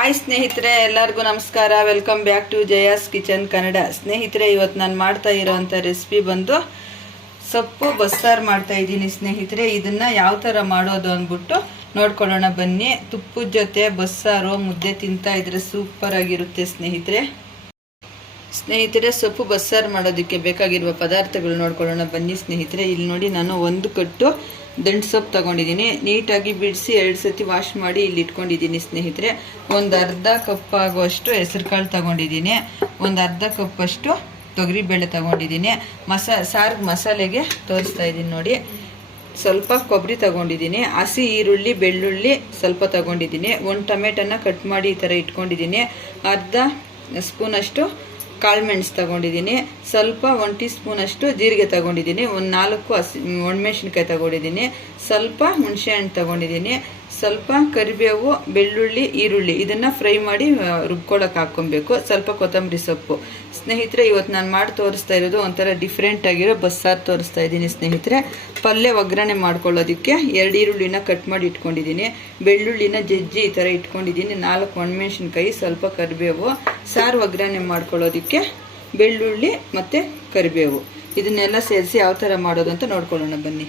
Hi ಸ್ನೇಹಿತರೆ, ಎಲ್ಲರಿಗೂ ನಮಸ್ಕಾರ. Welcome back to Jaya's kitchen Kannada ಸ್ನೇಹಿತರೆ ಇವತ್ತು ನಾನು ಮಾಡ್ತಾ ಇರೋವಂಥ ರೆಸಿಪಿ ಬಂದು ಸೊಪ್ಪು ಬಸ್ಸಾರು ಮಾಡ್ತಾ ಇದ್ದೀನಿ ಸ್ನೇಹಿತರೆ. ಇದನ್ನು ಯಾವ ಥರ ಮಾಡೋದು ಅಂದ್ಬಿಟ್ಟು ನೋಡ್ಕೊಳ್ಳೋಣ. ಬನ್ನಿ. ತುಪ್ಪದ ಜೊತೆ ಬಸ್ಸಾರು ಮುದ್ದೆ ತಿಂತಾ ಇದ್ರೆ ಸೂಪರ್ ಆಗಿರುತ್ತೆ ಸ್ನೇಹಿತರೆ. ಸ್ನೇಹಿತರೆ, ಸೊಪ್ಪು ಬಸ್ಸಾರು ಮಾಡೋದಕ್ಕೆ ಬೇಕಾಗಿರುವ ಪದಾರ್ಥಗಳು ನೋಡ್ಕೊಳ್ಳೋಣ. ಬನ್ನಿ ಸ್ನೇಹಿತರೆ. ಇಲ್ಲಿ ನೋಡಿ ನಾನು ಒಂದು ಕಟ್ಟು ದಂಟು ಸೊಪ್ಪು ತಗೊಂಡಿದ್ದೀನಿ. ನೀಟಾಗಿ ಬಿಡಿಸಿ ಎರಡು ಸತಿ ವಾಶ್ ಮಾಡಿ ಇಲ್ಲಿ ಇಟ್ಕೊಂಡಿದ್ದೀನಿ ಸ್ನೇಹಿತರೆ. ಒಂದು ಅರ್ಧ ಕಪ್ ಆಗುವಷ್ಟು ಹೆಸರು ಕಾಳು ತಗೊಂಡಿದ್ದೀನಿ. ಒಂದು ಅರ್ಧ ಕಪ್ಪಷ್ಟು ತೊಗರಿಬೇಳೆ ತಗೊಂಡಿದ್ದೀನಿ. ಮಸಾ, ಸಾರ್ಗೆ ಮಸಾಲೆಗೆ ತೋರಿಸ್ತಾ ಇದ್ದೀನಿ ನೋಡಿ. ಸ್ವಲ್ಪ ಕೊಬ್ಬರಿ ತಗೊಂಡಿದ್ದೀನಿ. ಹಸಿ ಈರುಳ್ಳಿ, ಬೆಳ್ಳುಳ್ಳಿ ಸ್ವಲ್ಪ ತಗೊಂಡಿದ್ದೀನಿ. ಒಂದು ಟೊಮೆಟೊನ ಕಟ್ ಮಾಡಿ ಈ ಥರ ಇಟ್ಕೊಂಡಿದ್ದೀನಿ. ಅರ್ಧ ಸ್ಪೂನಷ್ಟು ಕಾಳು ಮೆಣಸು ತಗೊಂಡಿದ್ದೀನಿ. ಸ್ವಲ್ಪ ಒನ್ ಟೀ ಸ್ಪೂನಷ್ಟು ಜೀರಿಗೆ ತಗೊಂಡಿದ್ದೀನಿ. ಒಂದು ನಾಲ್ಕು ಹಸಿ ಒಣಮೆಣ್ಸಿನ್ಕಾಯಿ ತಗೊಂಡಿದ್ದೀನಿ. ಸ್ವಲ್ಪ ಹುಣಸೆಹಣ್ಣು ತಗೊಂಡಿದ್ದೀನಿ. ಸ್ವಲ್ಪ ಕರಿಬೇವು, ಬೆಳ್ಳುಳ್ಳಿ, ಈರುಳ್ಳಿ ಇದನ್ನು ಫ್ರೈ ಮಾಡಿ ರುಬ್ಕೊಳಕ್ಕೆ ಹಾಕ್ಕೊಬೇಕು. ಸ್ವಲ್ಪ ಕೊತ್ತಂಬರಿ ಸೊಪ್ಪು. ಸ್ನೇಹಿತರೆ ಇವತ್ತು ನಾನು ಮಾಡಿ ತೋರಿಸ್ತಾ ಇರೋದು ಒಂಥರ ಡಿಫ್ರೆಂಟ್ ಆಗಿರೋ ಬಸ್ಸಾರು ತೋರಿಸ್ತಾ ಇದ್ದೀನಿ ಸ್ನೇಹಿತರೆ. ಪಲ್ಯ ಒಗ್ಗರಣೆ ಮಾಡ್ಕೊಳ್ಳೋದಕ್ಕೆ ಎರಡು ಈರುಳ್ಳಿನ ಕಟ್ ಮಾಡಿ ಇಟ್ಕೊಂಡಿದ್ದೀನಿ. ಬೆಳ್ಳುಳ್ಳಿನ ಜಜ್ಜಿ ಈ ಥರ ಇಟ್ಕೊಂಡಿದ್ದೀನಿ. ನಾಲ್ಕು ಒಣಮೆಣಸಿನ್ಕಾಯಿ, ಸ್ವಲ್ಪ ಕರಿಬೇವು. ಸಾರು ಒಗ್ಗರಣೆ ಮಾಡ್ಕೊಳ್ಳೋದಕ್ಕೆ ಬೆಳ್ಳುಳ್ಳಿ ಮತ್ತು ಕರಿಬೇವು. ಇದನ್ನೆಲ್ಲ ಸೇರಿಸಿ ಯಾವ ಥರ ಮಾಡೋದು ಅಂತ ನೋಡ್ಕೊಳ್ಳೋಣ ಬನ್ನಿ.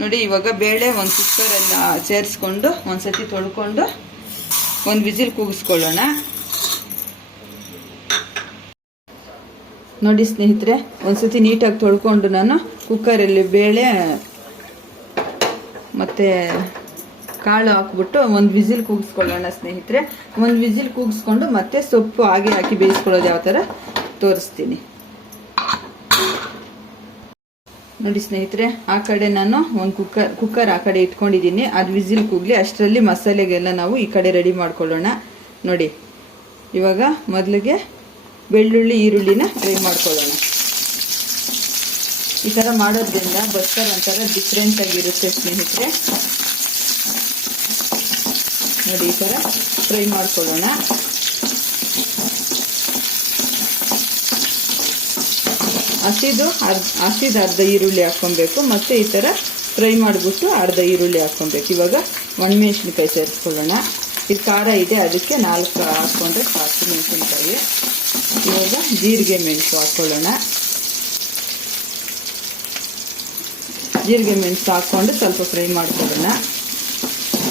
ನೋಡಿ, ಇವಾಗ ಬೇಳೆ ಒಂದು ಕುಕ್ಕರನ್ನು ಸೇರಿಸ್ಕೊಂಡು ಒಂದು ಸತಿ ತೊಳ್ಕೊಂಡು ಒಂದು ವಿಸಿಲ್ ಕೂಗಿಸ್ಕೊಳ್ಳೋಣ. ನೋಡಿ ಸ್ನೇಹಿತರೆ, ಒಂದ್ಸತಿ ನೀಟಾಗಿ ತೊಳ್ಕೊಂಡು ನಾನು ಕುಕ್ಕರಲ್ಲಿ ಬೇಳೆ ಮತ್ತು ಕಾಳು ಹಾಕ್ಬಿಟ್ಟು ಒಂದು ವಿಸಿಲ್ ಕೂಗಿಸ್ಕೊಳ್ಳೋಣ ಸ್ನೇಹಿತರೆ. ಒಂದು ವಿಸಿಲ್ ಕೂಗಿಸ್ಕೊಂಡು ಮತ್ತೆ ಸೊಪ್ಪು ಹಾಗೆ ಹಾಕಿ ಬೇಯಿಸ್ಕೊಳ್ಳೋದು ಯಾವ ಥರ ತೋರಿಸ್ತೀನಿ. ನೋಡಿ ಸ್ನೇಹಿತರೆ, ಆ ಕಡೆ ನಾನು ಒಂದು ಕುಕ್ಕರ್ ಕುಕ್ಕರ್ ಆ ಕಡೆ ಇಟ್ಕೊಂಡಿದ್ದೀನಿ. ಅದು ವಿಸಿಲ್ ಕೂಗ್ಲಿ, ಅಷ್ಟರಲ್ಲಿ ಮಸಾಲೆಗೆಲ್ಲ ನಾವು ಈ ಕಡೆ ರೆಡಿ ಮಾಡ್ಕೊಳ್ಳೋಣ. ನೋಡಿ, ಇವಾಗ ಮೊದಲಿಗೆ ಬೆಳ್ಳುಳ್ಳಿ, ಈರುಳ್ಳಿನ ಫ್ರೈ ಮಾಡ್ಕೊಳ್ಳೋಣ. ಈ ಥರ ಮಾಡೋದ್ರಿಂದ ಬಸ್ಸರ್ ಒಂಥರ ಡಿಫ್ರೆಂಟ್ ಆಗಿರುತ್ತೆ ಸ್ನೇಹಿತರೆ. ನೋಡಿ, ಈ ಥರ ಫ್ರೈ ಮಾಡ್ಕೊಳ್ಳೋಣ. ಹಸಿದು ಅರ್ಧ ಹಸಿದು ಅರ್ಧ ಈರುಳ್ಳಿ ಹಾಕ್ಕೊಬೇಕು. ಮತ್ತು ಈ ಥರ ಫ್ರೈ ಮಾಡಿಬಿಟ್ಟು ಅರ್ಧ ಈರುಳ್ಳಿ ಹಾಕ್ಕೊಬೇಕು. ಇವಾಗ ಒಣಮೆಣ್ಸಿನ್ಕಾಯಿ ಸೇರಿಸ್ಕೊಳ್ಳೋಣ. ಇದು ಖಾರ ಇದೆ, ಅದಕ್ಕೆ ನಾಲ್ಕು ಹಾಕ್ಕೊಂಡ್ರೆ ಸಾಕು ಮೆಣಸಿನ್ಕಾಯಿ. ಇವಾಗ ಜೀರಿಗೆ ಮೆಣಸು ಹಾಕ್ಕೊಳ್ಳೋಣ. ಜೀರಿಗೆ ಮೆಣಸು ಹಾಕ್ಕೊಂಡು ಸ್ವಲ್ಪ ಫ್ರೈ ಮಾಡ್ಕೊಳ್ಳೋಣ.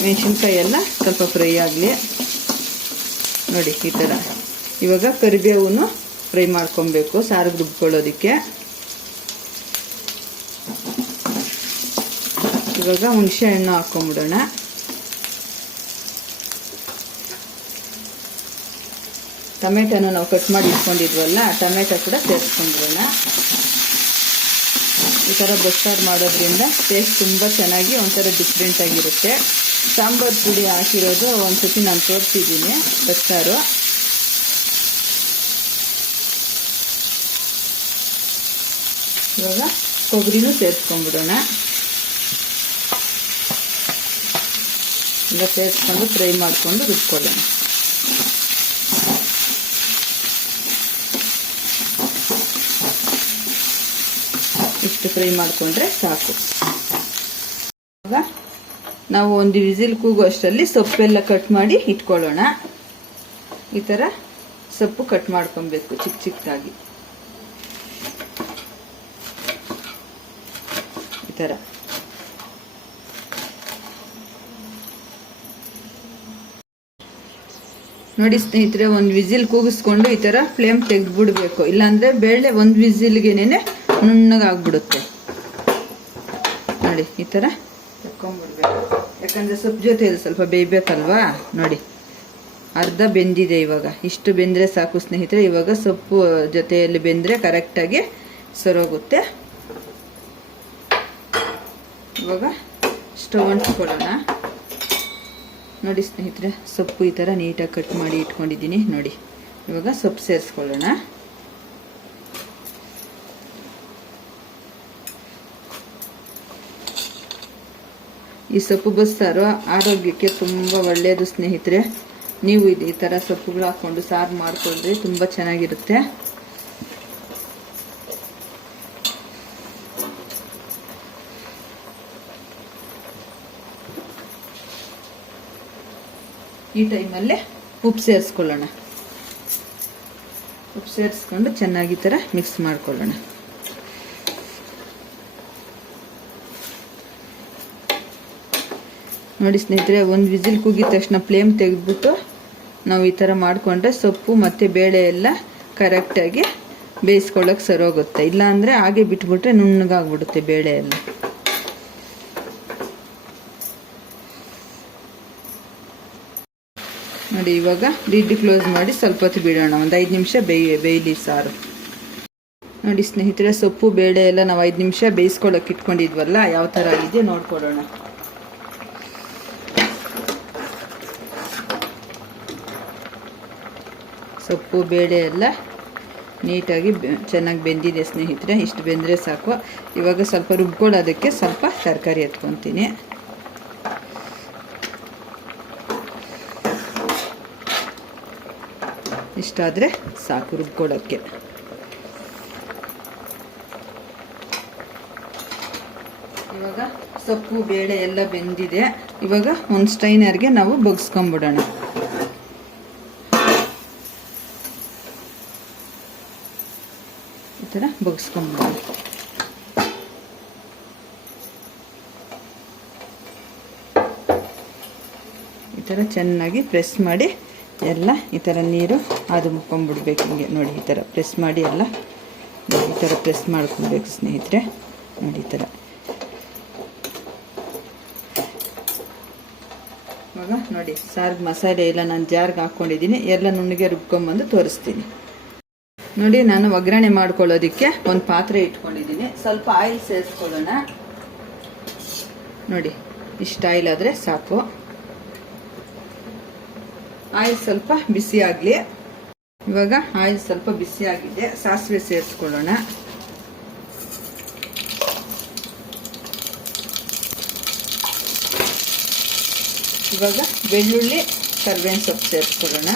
ಮೆಣಸಿನ್ಕಾಯಿ ಎಲ್ಲ ಸ್ವಲ್ಪ ಫ್ರೈ ಆಗಲಿ. ನೋಡಿ, ಈ ಥರ ಇವಾಗ ಕರಿಬೇವನ್ನು ಫ್ರೈ ಮಾಡ್ಕೊಬೇಕು ಸಾರಿಗೆ ರುಬ್ಕೊಳ್ಳೋದಕ್ಕೆ. ಇವಾಗ ಹುಣಸೆ ಹಣ್ಣು ಹಾಕೊಂಡ್ಬಿಡೋಣ ಟೊಮೆಟೊನ ನಾವು ಕಟ್ ಮಾಡಿ ಇಟ್ಕೊಂಡಿದ್ವಲ್ಲ, ಟೊಮೆಟೊ ಕೂಡ ಸೇರಿಸ್ಕೊಂಡ್ಬಿಡೋಣ. ಈ ಥರ ಬಸ್ಸಾರು ಮಾಡೋದ್ರಿಂದ ಟೇಸ್ಟ್ ತುಂಬ ಚೆನ್ನಾಗಿ ಒಂಥರ ಡಿಫ್ರೆಂಟಾಗಿರುತ್ತೆ ಸಾಂಬಾರು ಪುಡಿ ಹಾಕಿರೋದು ಒಂದು ಸತಿ ನಾನು ತೋರಿಸಿದ್ದೀನಿ ಬಸ್ಸಾರು ಇವಾಗ ಕೊಬ್ಬರಿನೂ ಸೇರಿಸ್ಕೊಂಡ್ಬಿಡೋಣ ಎಲ್ಲ ಸೇರಿಸ್ಕೊಂಡು ಫ್ರೈ ಮಾಡಿಕೊಂಡು ರುಬ್ಕೊಳ್ಳೋಣ. ಇಷ್ಟು ಫ್ರೈ ಮಾಡಿಕೊಂಡ್ರೆ ಸಾಕು. ಇವಾಗ ನಾವು ಒಂದು ವಿಸಿಲ್ ಕೂಗೋ ಅಷ್ಟರಲ್ಲಿ ಸೊಪ್ಪೆಲ್ಲ ಕಟ್ ಮಾಡಿ ಇಟ್ಕೊಳ್ಳೋಣ. ಈ ಥರ ಸೊಪ್ಪು ಕಟ್ ಮಾಡ್ಕೊಬೇಕು ಚಿಕ್ಕ ಚಿಕ್ಕದಾಗಿ. ನೋಡಿ ಸ್ನೇಹಿತರೆ, ಒಂದು ವಿಸಿಲ್ ಕೂಗಿಸ್ಕೊಂಡು ಈ ಥರ ಫ್ಲೇಮ್ ತೆಗೆದ್ಬಿಡ್ಬೇಕು. ಇಲ್ಲಾಂದ್ರೆ ಬೇಳೆ ಒಂದು ವಿಸಿಲ್ಗೆನೇ ನುಣ್ಣಗಾಗ್ಬಿಡುತ್ತೆ. ನೋಡಿ, ಈ ಥರ ತಕ್ಕೊಂಬಿಡ್ಬೇಕು. ಯಾಕಂದ್ರೆ ಸೊಪ್ಪು ಜೊತೆಯಲ್ಲಿ ಸ್ವಲ್ಪ ಬೇಯಬೇಕಲ್ವಾ? ನೋಡಿ, ಅರ್ಧ ಬೆಂದಿದೆ ಇವಾಗ. ಇಷ್ಟು ಬೆಂದರೆ ಸಾಕು ಸ್ನೇಹಿತರೆ, ಇವಾಗ ಸೊಪ್ಪು ಜೊತೆಯಲ್ಲಿ ಬೆಂದರೆ ಕರೆಕ್ಟಾಗಿ ಸರೋಗುತ್ತೆ. ಇವಾಗ ಸ್ಟವ್ ಅಂಟಿಸ್ಕೊಳ್ಳೋಣ ನೋಡಿ ಸ್ನೇಹಿತರೆ, ಸೊಪ್ಪು ಈ ಥರ ನೀಟಾಗಿ ಕಟ್ ಮಾಡಿ ಇಟ್ಕೊಂಡಿದ್ದೀನಿ. ನೋಡಿ, ಇವಾಗ ಸೊಪ್ಪು ಸೇರಿಸ್ಕೊಳ್ಳೋಣ. ಈ ಸೊಪ್ಪು ಬಸ್ಸಾರು ಆರೋಗ್ಯಕ್ಕೆ ತುಂಬ ಒಳ್ಳೆಯದು ಸ್ನೇಹಿತರೆ. ನೀವು ಇದು ಈ ಥರ ಸೊಪ್ಪುಗಳು ಹಾಕ್ಕೊಂಡು ಸಾರು ಮಾಡಿಕೊಂಡ್ರೆ ತುಂಬ ಚೆನ್ನಾಗಿರುತ್ತೆ. ಈ ಟೈಮಲ್ಲಿ ಉಪ್ಪು ಸೇರಿಸ್ಕೊಳ್ಳೋಣ. ಉಪ್ಪು ಸೇರಿಸ್ಕೊಂಡು ಚೆನ್ನಾಗಿ ಥರ ಮಿಕ್ಸ್ ಮಾಡ್ಕೊಳ್ಳೋಣ. ನೋಡಿ ಸ್ನೇಹಿತರೆ, ಒಂದು ವಿಸಿಲ್ ಕೂಗಿದ ತಕ್ಷಣ ಫ್ಲೇಮ್ ತೆಗೆದ್ಬಿಟ್ಟು ನಾವು ಈ ಥರ ಮಾಡಿಕೊಂಡ್ರೆ ಸೊಪ್ಪು ಮತ್ತು ಬೇಳೆ ಎಲ್ಲ ಕರೆಕ್ಟಾಗಿ ಬೇಯಿಸ್ಕೊಳ್ಳೋಕೆ ಹೋಗುತ್ತೆ ಇಲ್ಲಾಂದರೆ ಹಾಗೆ ಬಿಟ್ಬಿಟ್ರೆ ನುಣ್ಣಗಾಗ್ಬಿಡುತ್ತೆ ಬೇಳೆ ಎಲ್ಲ. ನೋಡಿ, ಇವಾಗ ಲಿಡ್ ಕ್ಲೋಸ್ ಮಾಡಿ ಸ್ವಲ್ಪ ಹೊತ್ತು ಬಿಡೋಣ. ಒಂದು ಐದು ನಿಮಿಷ ಬೇಯಿ, ಬೇಯಲಿ ಸಾರು. ನೋಡಿ, ಸ್ನೇಹಿತರೆ, ಸೊಪ್ಪು, ಬೇಳೆ ಎಲ್ಲ ನಾವು ಐದು ನಿಮಿಷ ಬೇಯಿಸ್ಕೊಳ್ಳೋಕೆ ಇಟ್ಕೊಂಡಿದ್ವಲ್ಲ, ಯಾವ ಥರ ಆಗಿದೆ ನೋಡ್ಕೊಳ್ಳೋಣ ಸೊಪ್ಪು, ಬೇಳೆ ಎಲ್ಲ ನೀಟಾಗಿ ಚೆನ್ನಾಗಿ ಬೆಂದಿದೆ ಸ್ನೇಹಿತರೆ, ಇಷ್ಟು ಬೆಂದರೆ ಸಾಕು. ಇವಾಗ ಸ್ವಲ್ಪ ರುಬ್ಕೊಳ್ಳೋದಕ್ಕೆ ಸ್ವಲ್ಪ ತರಕಾರಿ ಎತ್ಕೊತೀನಿ. ಇಷ್ಟಾದರೆ ಸಾಕು ರುಬ್ಕೊಳ್ಳೋಕ್ಕೆ ಇವಾಗ ಸೊಪ್ಪು, ಬೇಳೆ ಎಲ್ಲ ಬೆಂದಿದೆ. ಇವಾಗ ಒಂದು ಸ್ಟೈನರ್ಗೆ ನಾವು ಬಗ್ಸ್ಕೊಂಬಿಡೋಣ. ಈ ಥರ ಬಗ್ಸ್ಕೊಂಬಿಡೋಣ. ಈ ಥರ ಚೆನ್ನಾಗಿ ಪ್ರೆಸ್ ಮಾಡಿ ಎಲ್ಲ ಈ ಥರ ನೀರು ಅದು ಮುಕ್ಕೊಂಡ್ಬಿಡ್ಬೇಕು ಹಿಂಗೆ. ನೋಡಿ ಈ ಥರ ಪ್ರೆಸ್ ಮಾಡಿ ಎಲ್ಲ. ಈ ಥರ ಪ್ರೆಸ್ ಮಾಡ್ಕೊಳ್ಬೇಕು ಸ್ನೇಹಿತರೆ. ನೋಡಿ ಈ ಥರ ಇವಾಗ ನೋಡಿ ಸಾರ್ಗೆ ಮಸಾಲೆ ಎಲ್ಲ ನಾನು ಜಾರ್ಗೆ ಹಾಕ್ಕೊಂಡಿದ್ದೀನಿ. ಎಲ್ಲ ನುಣ್ಣಗೆ ರುಬ್ಕೊಂಬಂದು ತೋರಿಸ್ತೀನಿ. ನೋಡಿ ನಾನು ಒಗ್ಗರಣೆ ಮಾಡ್ಕೊಳ್ಳೋದಕ್ಕೆ ಒಂದು ಪಾತ್ರೆ ಇಟ್ಕೊಂಡಿದ್ದೀನಿ. ಸ್ವಲ್ಪ ಆಯಿಲ್ ಸೇರಿಸ್ಕೊಳ್ಳೋಣ. ನೋಡಿ ಇಷ್ಟು ಆಯಿಲ್ ಆದರೆ ಸಾಕು. ಆಯಿಲ್ ಸ್ವಲ್ಪ ಬಿಸಿ ಆಗಲಿ. ಇವಾಗ ಆಯಿಲ್ ಸ್ವಲ್ಪ ಬಿಸಿ ಆಗಿದೆ. ಸಾಸಿವೆ ಸೇರಿಸ್ಕೊಳ್ಳೋಣ. ಇವಾಗ ಬೆಳ್ಳುಳ್ಳಿ, ಕರ್ಬೇವಿನ ಸೊಪ್ಪು ಸೇರಿಸ್ಕೊಳ್ಳೋಣ.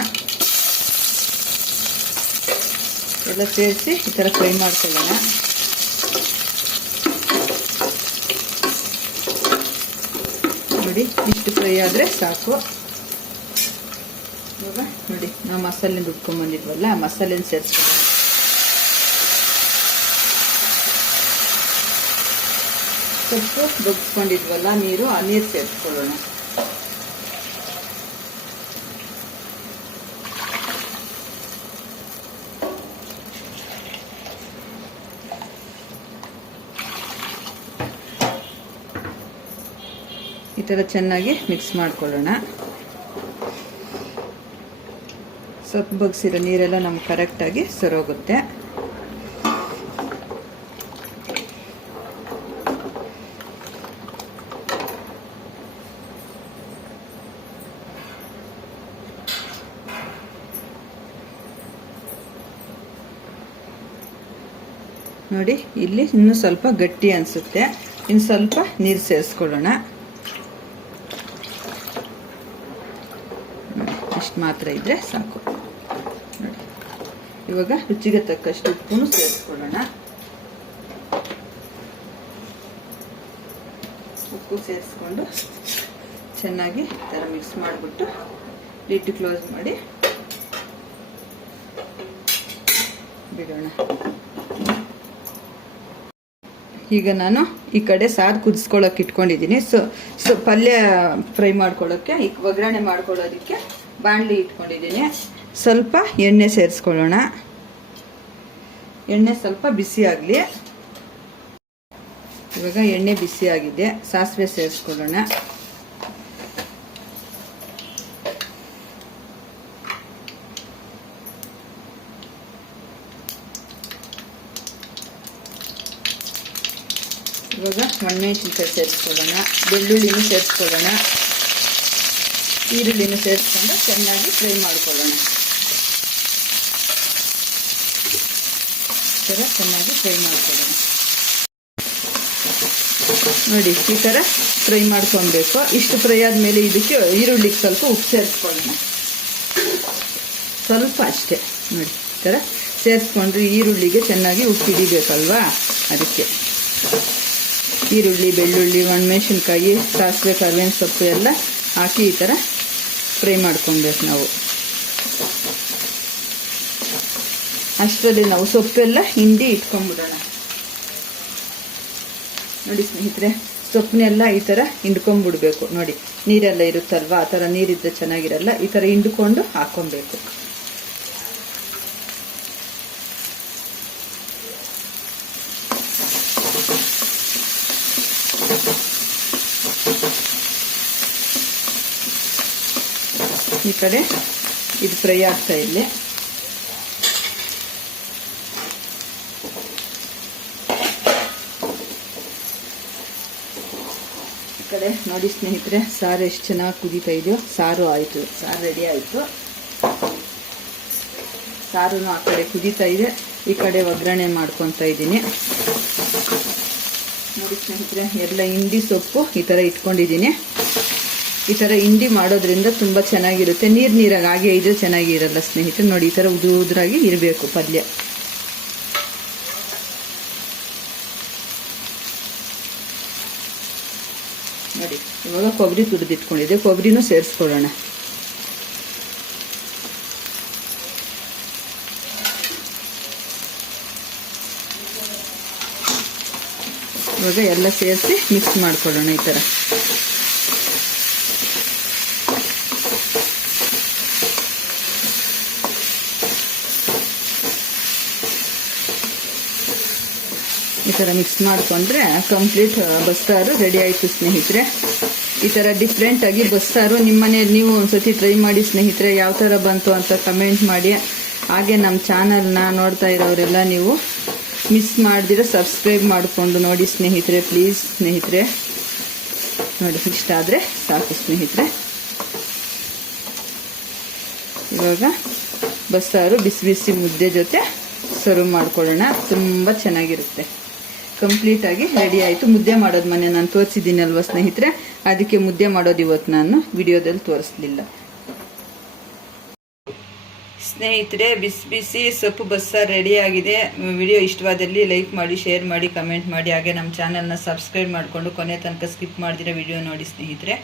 ಎಲ್ಲ ಸೇರಿಸಿ ಈ ಥರ ಫ್ರೈ ಮಾಡ್ಕೊಳ್ಳೋಣ. ನೋಡಿ, ಇಷ್ಟು ಫ್ರೈ ಆದರೆ ಸಾಕು. ನೋಡಿ, ನಾವು ಮಸಾಲೆ ರುಬ್ಕೊಂಡ್ಬಂದಿದ್ವಲ್ಲ ಆ ಮಸಾಲೆ ಸೇರಿಸ್ಕೊಂಡು ಸೊಪ್ಪು ರುಬ್ಕೊಂಡಿದ್ವಲ್ಲ ನೀರು, ಆ ನೀರು ಸೇರಿಸ್ಕೊಳ್ಳೋಣ. ಈ ಥರ ಚೆನ್ನಾಗಿ ಮಿಕ್ಸ್ ಮಾಡ್ಕೊಳ್ಳೋಣ. ಸೊಪ್ಪು ಬಗ್ಸಿರೋ ನೀರೆಲ್ಲ ನಮ್ಗೆ ಕರೆಕ್ಟಾಗಿ ಸರೋಗುತ್ತೆ. ನೋಡಿ, ಇಲ್ಲಿ ಇನ್ನೂ ಸ್ವಲ್ಪ ಗಟ್ಟಿ ಅನಿಸುತ್ತೆ. ಇನ್ನು ಸ್ವಲ್ಪ ನೀರು ಸೇರಿಸ್ಕೊಳ್ಳೋಣ. ಇಷ್ಟು ಮಾತ್ರ ಇದ್ರೆ ಸಾಕು. ಇವಾಗ ರುಚಿಗೆ ತಕ್ಕಷ್ಟು ಉಪ್ಪು ಸೇರಿಸ್ಕೊಳ್ಳೋಣ. ಉಪ್ಪು ಸೇರಿಸ್ಕೊಂಡು ಚೆನ್ನಾಗಿ ಈ ಥರ ಮಿಕ್ಸ್ ಮಾಡಿಬಿಟ್ಟು ಲಿಡ್ ಕ್ಲೋಸ್ ಮಾಡಿ ಬಿಡೋಣ. ಈಗ ನಾನು ಈ ಕಡೆ ಸಾರು ಕುದಿಸ್ಕೊಳ್ಳೋಕೆ ಇಟ್ಕೊಂಡಿದ್ದೀನಿ. ಸೊ ಸೊ ಪಲ್ಯ ಫ್ರೈ ಮಾಡ್ಕೊಳ್ಳೋಕ್ಕೆ, ಈ ಒಗ್ಗರಣೆ ಮಾಡ್ಕೊಳ್ಳೋದಕ್ಕೆ ಬಾಣಲಿ ಇಟ್ಕೊಂಡಿದ್ದೀನಿ. ಸ್ವಲ್ಪ ಎಣ್ಣೆ ಸೇರಿಸ್ಕೊಳ್ಳೋಣ. ಎಣ್ಣೆ ಸ್ವಲ್ಪ ಬಿಸಿ ಆಗಲಿ. ಇವಾಗ ಎಣ್ಣೆ ಬಿಸಿ ಆಗಿದೆ. ಸಾಸಿವೆ ಸೇರಿಸ್ಕೊಳ್ಳೋಣ. ಇವಾಗ ಒಣಮೆಣಸಿನ್ಕಾಯಿ ಸೇರಿಸ್ಕೊಳ್ಳೋಣ. ಬೆಳ್ಳುಳ್ಳಿನೂ ಸೇರಿಸ್ಕೊಳ್ಳೋಣ. ಈರುಳ್ಳಿನೂ ಸೇರಿಸ್ಕೊಂಡು ಚೆನ್ನಾಗಿ ಫ್ರೈ ಮಾಡ್ಕೊಳ್ಳೋಣ. ಥರ ಚೆನ್ನಾಗಿ ಫ್ರೈ ಮಾಡ್ಕೊಳ್ಳೋಣ ನೋಡಿ, ಈ ಥರ ಫ್ರೈ ಮಾಡ್ಕೊಬೇಕು ಇಷ್ಟು ಫ್ರೈ ಆದಮೇಲೆ ಇದಕ್ಕೆ ಈರುಳ್ಳಿಗೆ ಸ್ವಲ್ಪ ಉಪ್ಪು ಸೇರಿಸ್ಕೊಳ್ಳೋಣ. ಸ್ವಲ್ಪ ಅಷ್ಟೇ. ನೋಡಿ, ಈ ಥರ ಸೇರಿಸ್ಕೊಂಡ್ರೆ ಈರುಳ್ಳಿಗೆ ಚೆನ್ನಾಗಿ ಉಪ್ಪು ಹಿಡಿಬೇಕಲ್ವಾ? ಅದಕ್ಕೆ. ಈರುಳ್ಳಿ, ಬೆಳ್ಳುಳ್ಳಿ, ಒಣಮೆಣಸಿನ್ಕಾಯಿ, ಸಾಸಿವೆ, ಕರ್ಬೇವಿನ ಸೊಪ್ಪು ಎಲ್ಲ ಹಾಕಿ ಈ ಥರ ಫ್ರೈ ಮಾಡ್ಕೊಬೇಕು ನಾವು. ಅಷ್ಟರಲ್ಲಿ ನಾವು ಸೊಪ್ಪೆಲ್ಲ ಹಿಂಡಿ ಇಟ್ಕೊಂಡ್ಬಿಡೋಣ ನೋಡಿ ಸ್ನೇಹಿತರೆ ಸೊಪ್ಪನ್ನೆಲ್ಲ ಈ ಥರ ಹಿಂಡ್ಕೊಂಡ್ಬಿಡ್ಬೇಕು ನೋಡಿ, ನೀರೆಲ್ಲ ಇರುತ್ತಲ್ವಾ? ಆ ಥರ ನೀರಿದ್ದರೆ ಚೆನ್ನಾಗಿರಲ್ಲ. ಈ ಥರ ಹಿಂಡ್ಕೊಂಡು ಹಾಕ್ಕೊಬೇಕು. ಈ ಕಡೆ ಇದು ಫ್ರೈ ಆಗ್ತಾ ಇಲ್ಲಿ ಕಡೆ ನೋಡಿ ಸ್ನೇಹಿತರೆ, ಸಾರು ಎಷ್ಟು ಚೆನ್ನಾಗಿ ಕುದೀತಾ ಇದೆಯೋ, ಸಾರು ಆಯಿತು. ಸಾರು ರೆಡಿ ಆಯಿತು. ಸಾರು ಆ ಕಡೆ ಕುದೀತಾ ಇದೆ. ಈ ಕಡೆ ಒಗ್ಗರಣೆ ಮಾಡ್ಕೊತಾ ಇದ್ದೀನಿ. ನೋಡಿ ಸ್ನೇಹಿತರೆ, ಎಲ್ಲ ಹಿಂಡಿ ಸೊಪ್ಪು ಈ ಥರ ಇಟ್ಕೊಂಡಿದ್ದೀನಿ. ಈ ಥರ ಹಿಂಡಿ ಮಾಡೋದ್ರಿಂದ ತುಂಬ ಚೆನ್ನಾಗಿರುತ್ತೆ. ನೀರು ನೀರಾಗಿ ಹಾಗೆ ಇದ್ರೆ ಚೆನ್ನಾಗಿರಲ್ಲ ಸ್ನೇಹಿತರೆ. ನೋಡಿ, ಈ ಥರ ಉದು ಉದುರಾಗಿ ಇರಬೇಕು ಪಲ್ಯ ನೋಡಿ ಇವಾಗ ಕೊಬ್ಬರಿ ತುರಿದಿಟ್ಕೊಂಡಿದ್ದೆ, ಕೊಬ್ಬರಿನೂ ಸೇರಿಸ್ಕೊಳ್ಳೋಣ. ಇವಾಗ ಎಲ್ಲ ಸೇರಿಸಿ ಮಿಕ್ಸ್ ಮಾಡ್ಕೊಳ್ಳೋಣ ಈ ಥರ ಈ ಥರ ಮಿಕ್ಸ್ ಮಾಡಿಕೊಂಡ್ರೆ ಕಂಪ್ಲೀಟ್ ಬಸ್ಸಾರು ರೆಡಿ ಆಯಿತು ಸ್ನೇಹಿತರೆ. ಈ ಥರ ಡಿಫ್ರೆಂಟಾಗಿ ಬಸ್ಸಾರು ನಿಮ್ಮ ಮನೆಯಲ್ಲಿ ನೀವು ಒಂದ್ಸತಿ ಟ್ರೈ ಮಾಡಿ ಸ್ನೇಹಿತರೆ, ಯಾವ ಥರ ಬಂತು ಅಂತ ಕಮೆಂಟ್ ಮಾಡಿ. ಹಾಗೆ ನಮ್ಮ ಚಾನಲ್ನ ನೋಡ್ತಾ ಇರೋರೆಲ್ಲ ನೀವು ಮಿಸ್ ಮಾಡ್ದಿರ ಸಬ್ಸ್ಕ್ರೈಬ್ ಮಾಡಿಕೊಂಡು ನೋಡಿ ಸ್ನೇಹಿತರೆ ಪ್ಲೀಸ್ ಸ್ನೇಹಿತರೆ. ನೋಡಿ, ಇಷ್ಟ ಆದರೆ ಸಾಕು ಸ್ನೇಹಿತರೆ. ಇವಾಗ ಬಸ್ಸಾರು ಬಿಸಿ ಬಿಸಿ ಮುದ್ದೆ ಜೊತೆ ಸರ್ವ್ ಮಾಡ್ಕೊಳ್ಳೋಣ. ತುಂಬ ಚೆನ್ನಾಗಿರುತ್ತೆ. ಕಂಪ್ಲೀಟಾಗಿ ರೆಡಿ ಆಯಿತು. ಮುದ್ದೆ ಮಾಡೋದು ಮನೆ ನಾನು ತೋರಿಸಿದ್ದೀನಲ್ವ ಸ್ನೇಹಿತರೆ? ಅದಕ್ಕೆ ಮುದ್ದೆ ಮಾಡೋದು ಇವತ್ತು ನಾನು ವಿಡಿಯೋದಲ್ಲಿ ತೋರಿಸ್ಲಿಲ್ಲ. ಸ್ನೇಹಿತರೆ, ಬಿಸಿ ಬಿಸಿ ಸೊಪ್ಪು ಬಸ್ಸಾರು ರೆಡಿ ಆಗಿದೆ. ವಿಡಿಯೋ ಇಷ್ಟವಾದಲ್ಲಿ ಲೈಕ್ ಮಾಡಿ ಶೇರ್ ಮಾಡಿ ಕಮೆಂಟ್ ಮಾಡಿ. ಹಾಗೆ ನಮ್ಮ ಚಾನಲ್ನ ಸಬ್ಸ್ಕ್ರೈಬ್ ಮಾಡಿಕೊಂಡು ಕೊನೆ ತನಕ ಸ್ಕಿಪ್ ಮಾಡಿದಿರೋ ವಿಡಿಯೋ ನೋಡಿ ಸ್ನೇಹಿತರೆ.